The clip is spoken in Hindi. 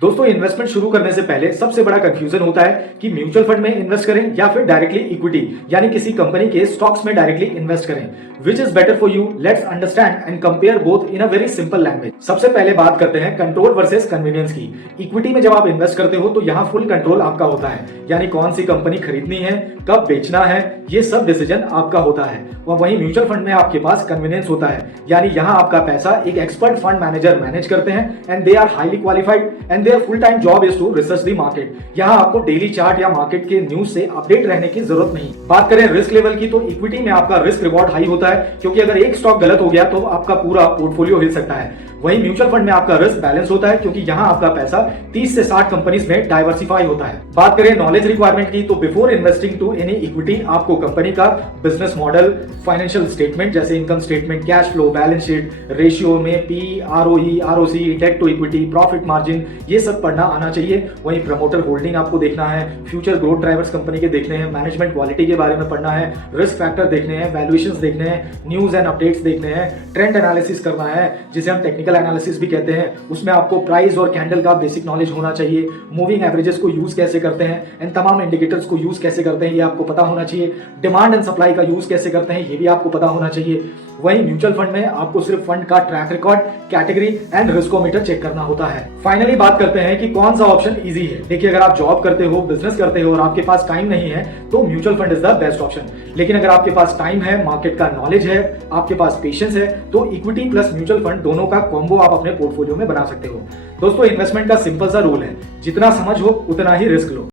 दोस्तों इन्वेस्टमेंट शुरू करने से पहले सबसे बड़ा कंफ्यूजन होता है कि म्यूचुअल फंड में इन्वेस्ट करें या फिर डायरेक्टली इक्विटी यानी किसी कंपनी के स्टॉक्स में डायरेक्टली इन्वेस्ट करें। Which is better for you? Let's understand and compare both in a very simple language. सबसे पहले बात करते हैं कंट्रोल वर्सेस कन्वीनियंस की। इक्विटी में जब आप इन्वेस्ट करते हो तो यहाँ फुल कंट्रोल आपका होता है, यानी कौन सी कंपनी खरीदनी है, कब बेचना है, ये सब डिसीजन आपका होता है। और वहीं म्यूचुअल फंड में आपके पास कन्वीनियंस होता है, यानी यहाँ आपका पैसा एक एक्सपर्ट फंड मैनेजर मैनेज करते हैं and they are highly qualified and their full time job is to research the market. यहाँ आपको डेली चार्ट या मार्केट के न्यूज से अपडेट रहने की जरूरत नहीं। बात करें रिस्क लेवल की तो इक्विटी में आपका रिस्क रिवॉर्ड हाई होता है, क्योंकि अगर एक स्टॉक गलत हो गया तो आपका पूरा पोर्टफोलियो हिल सकता है। वहीं म्यूचुअल फंड में आपका रिस्क बैलेंस होता है, क्योंकि यहाँ आपका पैसा 30 से 60 कंपनीज में डाइवर्सिफाई होता है। बात करें नॉलेज रिक्वायरमेंट की तो before investing to any equity आपको कंपनी का बिजनेस मॉडल, फाइनेंशियल स्टेटमेंट जैसे income statement, cash flow, balance sheet, ratio में P, ROE, ROC, debt to equity, profit margin, ये सब पढ़ना आना चाहिए। वहीं प्रमोटर होल्डिंग आपको देखना है, फ्यूचर ग्रोथ ड्राइवर्स कंपनी के देखने हैं, मैनेजमेंट क्वालिटी के बारे में पढ़ना है, रिस्क फैक्टर देखने हैं, वैल्यूएशंस देखने हैं, न्यूज एंड अपडेट्स देखने हैं, ट्रेंड एनालिसिस करना है जिसे हम टेक्निकल एनालिसिस भी कहते हैं। उसमें आपको प्राइस और कैंडल का बेसिक नॉलेज होना चाहिए, मूविंग एवरेजेस को यूज कैसे करते हैं एंड तमाम इंडिकेटर्स को यूज कैसे करते हैं ये आपको पता होना चाहिए, डिमांड एंड सप्लाई का यूज कैसे करते हैं ये भी आपको पता होना चाहिए। वहीं म्यूचुअल फंड में आपको सिर्फ फंड का track record, category and riskometer check करना होता है। फाइनली बात करते हैं कि कौन सा ऑप्शन इजी है। देखिए, अगर आप जॉब करते हो, बिजनेस करते हो और आपके पास टाइम नहीं है तो mutual fund is the best option. लेकिन अगर आपके पास टाइम है, मार्केट का नॉलेज है, आपके पास पेशेंस है तो इक्विटी प्लस म्यूचुअल फंड दोनों का कॉम्बो आप अपने पोर्टफोलियो में बना सकते हो। दोस्तों इन्वेस्टमेंट का सिंपल सा रूल है, जितना समझ हो उतना ही रिस्क लो।